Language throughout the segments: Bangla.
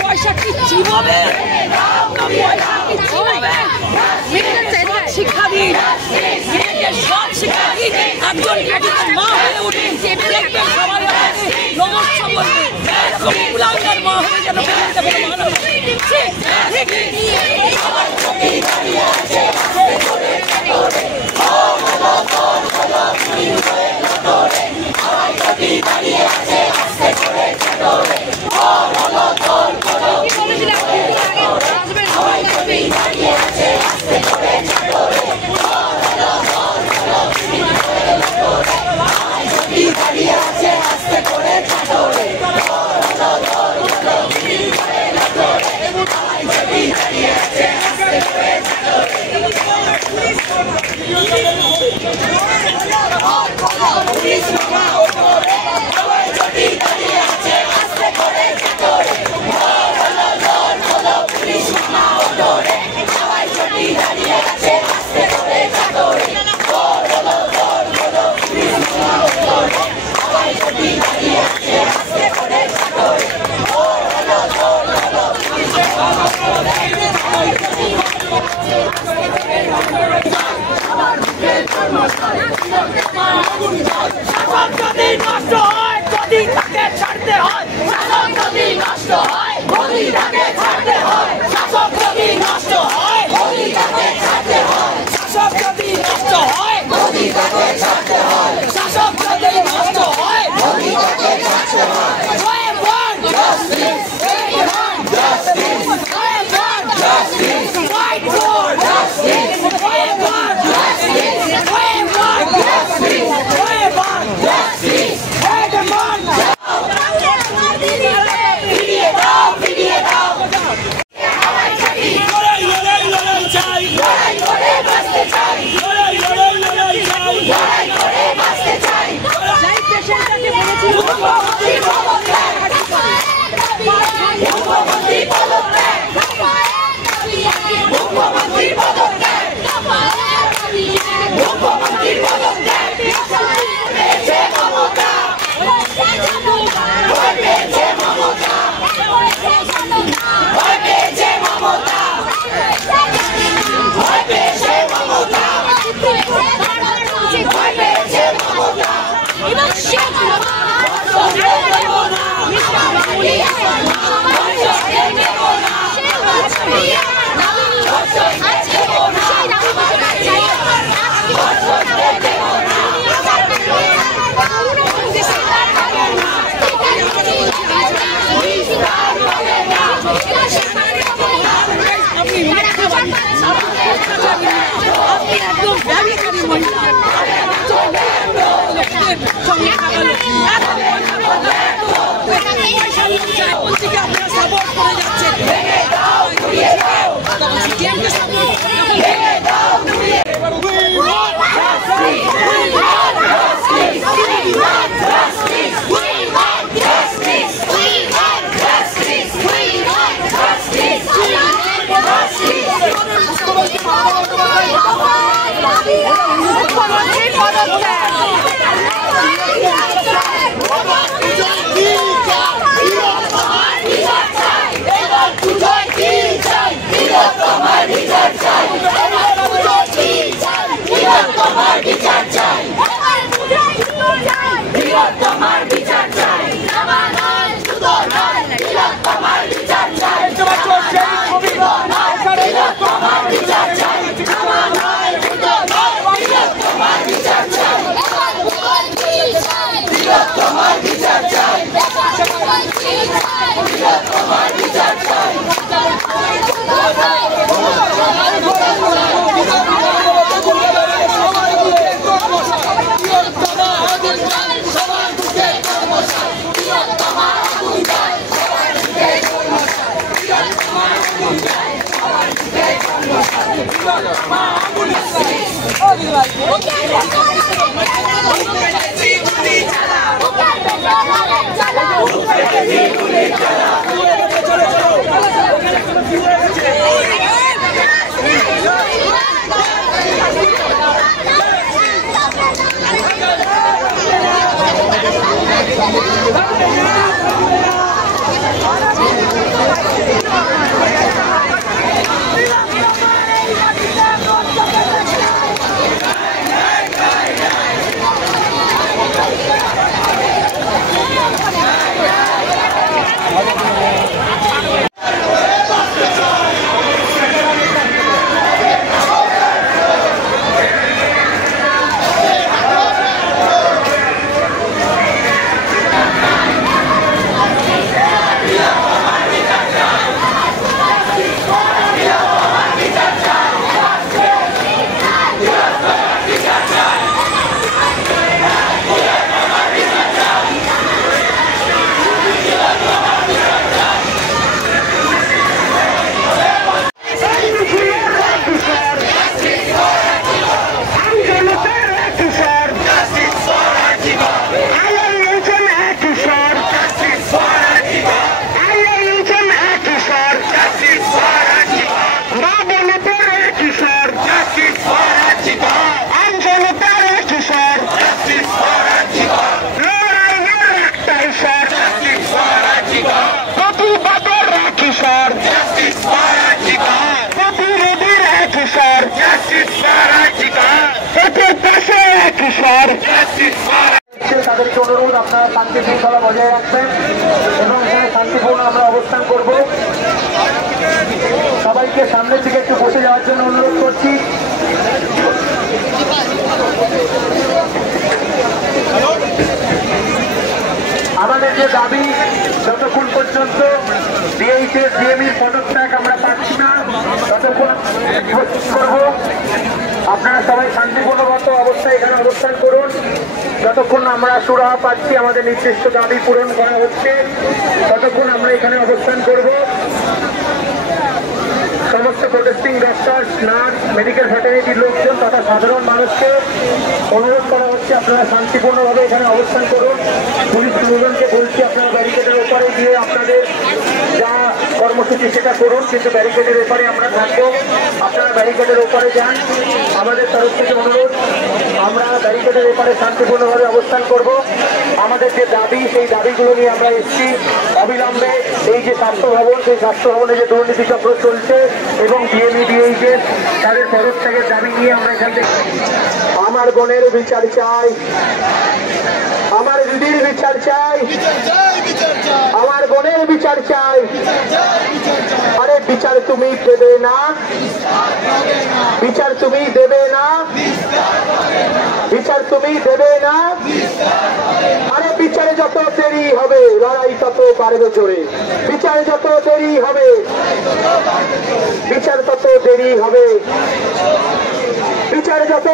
পয়সা কি চিবাবে, শিক্ষা দিন, মেয়েকে সব শিক্ষা দিন, একজন মা হয়ে উঠে সবাই নমস্কার বলবে, এরকম কুলাঙ্গার মা হয়ে যেন তাদেরকে অনুরোধ আপনারা শান্তি শৃঙ্খলা বজায় রাখবেন এবং এখানে শান্তিপূর্ণ আমরা অবস্থান করব। সবাইকে সামনের দিকে একটু বসে যাওয়ার জন্য অনুরোধ করছি। আমাদের যে দাবি, যতক্ষণ পর্যন্ত ডিএইচএস ডিএমইর পদত্যাগ আমরা পাচ্ছি না ততক্ষণ করব। আপনারা সবাই শান্তিপূর্ণগত অবস্থায় এখানে অবস্থান করুন। যতক্ষণ আমরা সুরাহা পাচ্ছি, আমাদের নির্দিষ্ট দাবি পূরণ করা হচ্ছে, ততক্ষণ আমরা এখানে অবস্থান করব। সমস্ত প্রোটেস্টিং ডক্টর, নার্স, মেডিকেল ফ্যাটার্নিটির লোকজন তথা সাধারণ মানুষকে অনুরোধ করা হচ্ছে আপনারা শান্তিপূর্ণভাবে এখানে অবস্থান করুন। পুলিশ প্রশাসনকে বলছি আপনারা ব্যারিকেডের ওপারে গিয়ে আপনাদের যা কর্মসূচি সেটা করুন, কিন্তু ব্যারিকেডের ওপারে আমরা থাকবো। আপনারা ব্যারিকেডের ওপারে যান। আমাদের তরফ থেকে অনুরোধ, আমরা ব্যারিকেডের ওপারে শান্তিপূর্ণভাবে অবস্থান করব। আমাদের যে দাবি, সেই দাবিগুলো নিয়ে আমরা এসেছি। অবিলম্বে এই যে স্বাস্থ্য ভবন, সেই স্বাস্থ্য ভবনে যে দুর্নীতি চক্র চলছে এবং ডিএমই ডিএইচএস তাদের পদত্যাগের দাবি নিয়ে আমরা এখান থেকে আমার বোনের বিচার চাই, আমার দিদির বিচার চাই, আমার বোনের বিচার চাই। আরে বিচার তুমি দেবে না, বিচার তুমি দেবে না, বিচার তুমি দেবে না। আরে বিচারে যত দেরি হবে লড়াই তত বাড়বে জোরে, বিচারে যত দেরি হবে, বিচার তত দেরি হবে, বিচারে যত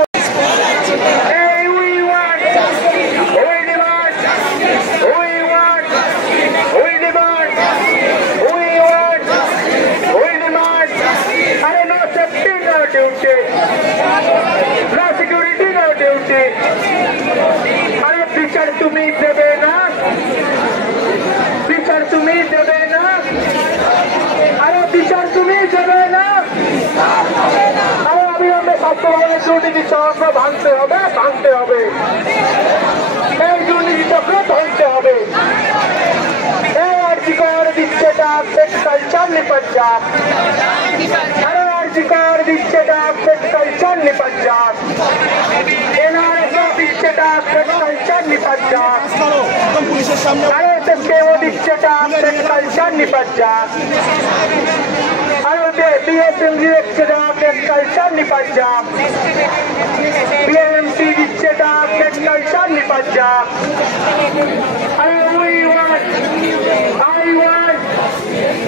বিচার তুমি দেবে না, বিচার তুমি দেবে না, আরে বিচার তুমি দেবে না। আরে অবিলম্বে স্বাস্থ্য ভবনের দুর্নীতি চক্র ভাঙতে হবে, ভাঙতে হবে, এই দুর্নীতি চক্র ভাঙতে হবে। আরজিকর দিচ্ছে ডাক, সেক্স কালচার নিপাত যাক। আরে আরজিকর দিচ্ছে ডাক, সেক্স কালচার নিপাত যাক। দিচ্ছে ডাক, সেক্স কালচার নিপাত যাক। আরে কেউ দিচ্ছে ডাক, সেক্স কালচার নিপাত যাক। আরে বিএসএমজি দিচ্ছে ডাক, সেক্স কালচার নিপাত যাক। বিএমসি দিচ্ছে ডাক, সেক্স কালচার নিপাত যাক। আরে we want, I want,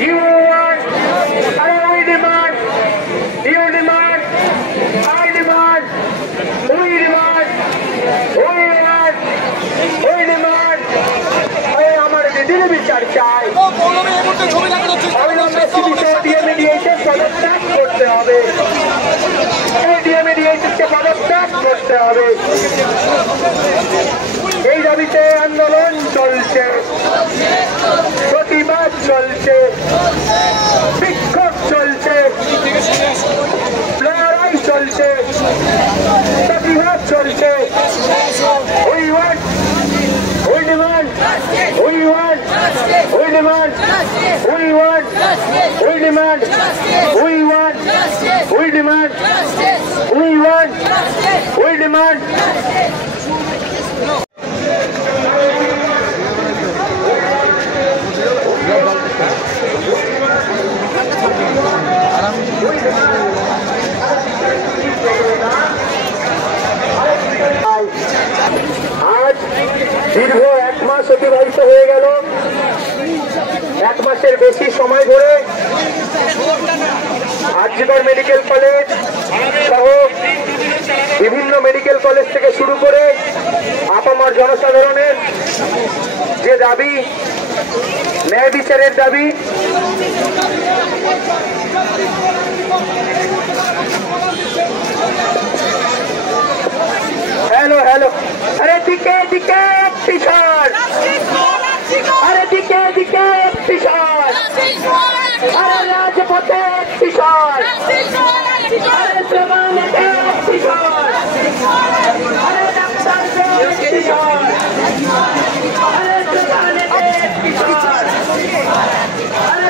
you want, I demand, you demand, I demand, we demand, we want, we demand. আমার দিদির বিচার চাই। অবিলম্বে সিবিসি ডিএমই ডিএইচএস পদত্যাগ করতে হবে, ডিএমই ডিএইচএসকে পদত্যাগ করতে হবে। এই দাবিতে আন্দোলন চলছে, প্রতিবাদ চলছে, বিক্ষোভ চলছে, লড়াই চলছে, প্রতিবাদ চলছে। We want, we demand, we want, we demand, we want, we demand, we want, we demand, we want, we demand. আজ দীর্ঘ 1 মাস অতিবাহিত হয়ে গেল। 1 মাসের বেশি সময় ধরে আরজিকর মেডিকেল কলেজ সহ বিভিন্ন মেডিকেল কলেজ থেকে শুরু করে আপামর জনসাধারণের যে দাবি, ন্যায় বিচারের দাবি, হ্যালো হ্যালো, আরে দিকে দিকে পিছন, আরে দিকে দিকে পিছন, আরে রাজপথে পিছন, আরে শ্রমণে পিছন, আরে ডাক্তারদের পিছন, আরে দোকানে পিছন, আরে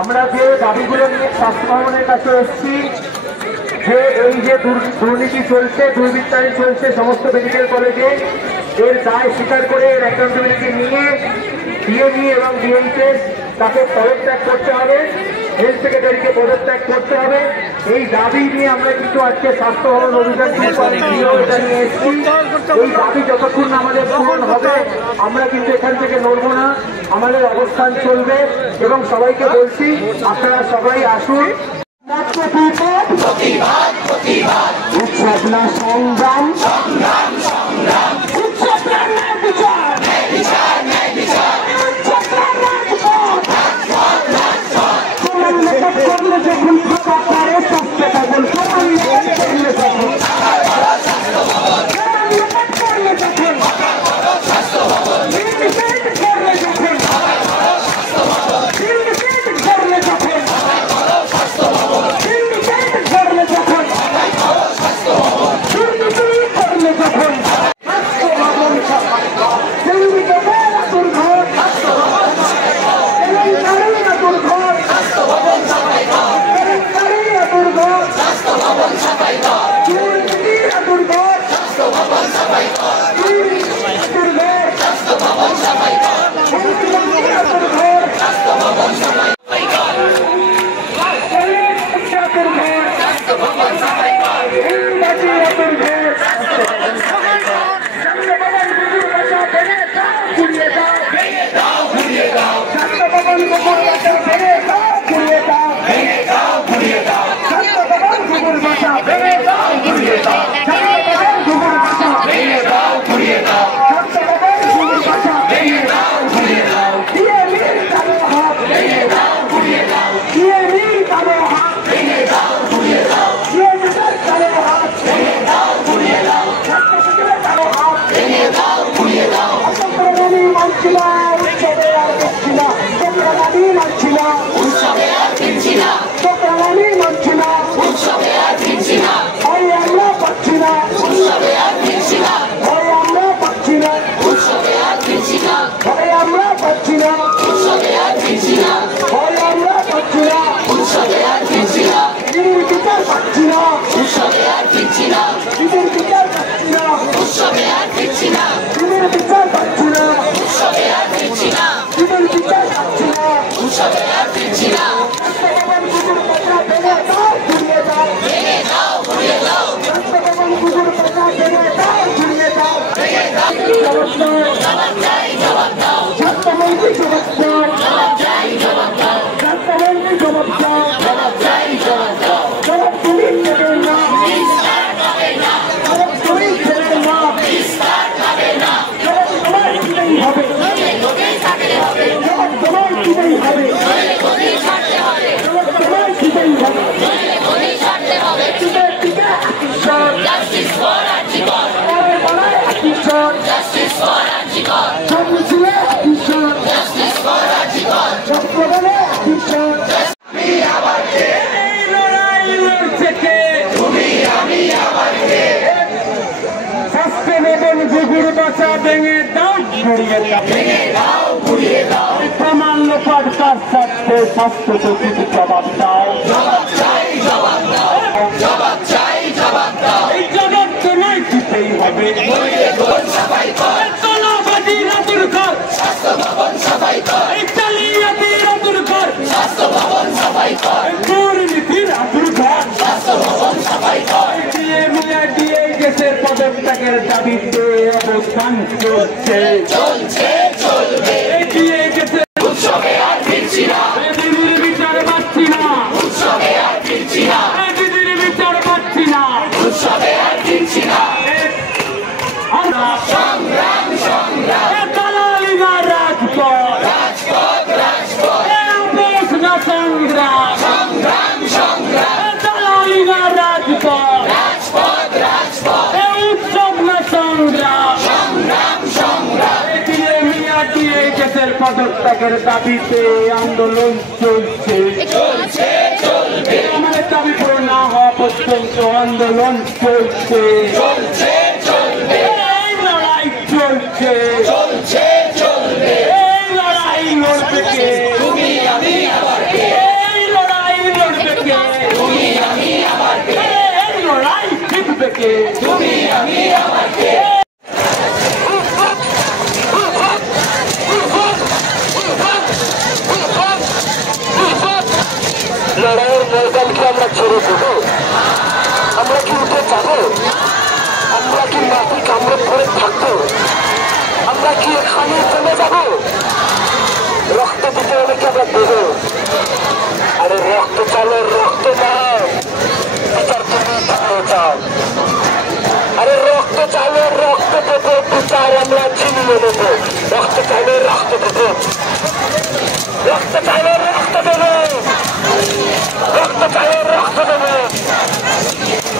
আমরা যে দাবিগুলো নিয়ে স্বাস্থ্য ভবনের কাছে এসেছি, যে এই যে দুর্নীতি চলছে, দুর্বৃত্তায়ন চলছে সমস্ত মেডিকেল কলেজে, এর দায় স্বীকার করে এর অ্যাকাউন্টেবিলিটি নিয়ে ডিএমই এবং ডিএমএস তাকে পদত্যাগ করতে হবে, হেলথ সেক্রেটারিকে পদত্যাগ করতে হবে। এই দাবি নিয়ে আমরা কিন্তু আজকে স্বাস্থ্য ভবন অভিযান এটা নিয়ে এসেছি। এই দাবি যতক্ষণ আমাদের পূরণ হবে আমরা কিন্তু এখান থেকে নড়বো না, আমাদের অবস্থান চলবে। এবং সবাইকে বলছি আপনারা সবাই আসুন, সংগ্রাম যখন ফাঁকা করে স্বাস্থ্য ভবন করলে যখন ভাষা ভেঙে দাও গুড়িয়ে দাও প্রমাণ লোপাট কার স্বার্থে স্বাস্থ্য কিছু জবাব দাও এই জবাব তো নয় দিতেই হবে তোলাবাজি রাতুর ঘর এই চালিয়াতি রাতুর ঘর দুর্নীতি রাতুর ঘর দেশের পদত্যাগের দাবিতে অবস্থান চলছে এগিয়ে গেছে দিদির বিচার পাচ্ছি না দিদির বিচার পাচ্ছি না আমরা দালালিরা রাজপথ সংগ্রাম দালালিরা রাজপথ পদত্যাগের দাবিতে আন্দোলন চলছে আমাদের দাবি পূরণ না হওয়া পর্যন্ত আন্দোলন চলছে এই লড়াই চলছে এই লড়াই লড়বে কে এই লড়াই লড়বে কে এই লড়াই জিতবে কে লড়াইয়ের ময়দানকে আমরা ছেড়ে দেবো আমরা কি উঠে যাবো আমরা কি মাটি কামড়ে পড়ে থাকবো আমরা কি এখানে চলে যাবো রক্ত দিতে হলে কি আমরা দেবো আরে রক্ত চালো রক্ত দাও বিচার তুমি ভালো চাও আরে রক্ত চালো রক্ত দেবো বিচার আমরা ছিনিয়ে নেবো রক্ত চাইলে রক্ত দেবো রক্ত চাইলে রক্ত দেবো রক্ত চাইলে রক্ত দেবো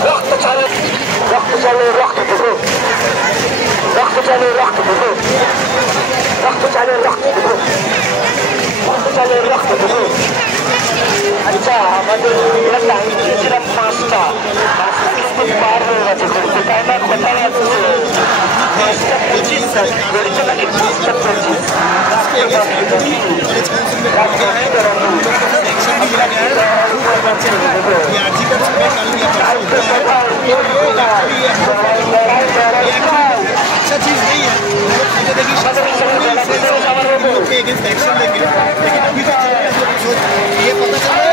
রক্ত চাইলে রক্ত চাইলে রক্ত দেবো রক্ত চাইলে রক্ত দেবো রক্ত চাইলে রক্ত দেবো রক্ত চাইলে রক্ত দেবো আচ্ছা আমাদের টাইম দিয়েছিলাম 5টা কিন্তু পার হয়ে গেছে ঘুরতে তাই না কথা আছে 5:25 ঘুরতে নাকি 5:25 अच्छा चीज नहीं है मुझे देखिए एक्शन लेंगे लेकिन अभी तो ये पता चल रहा है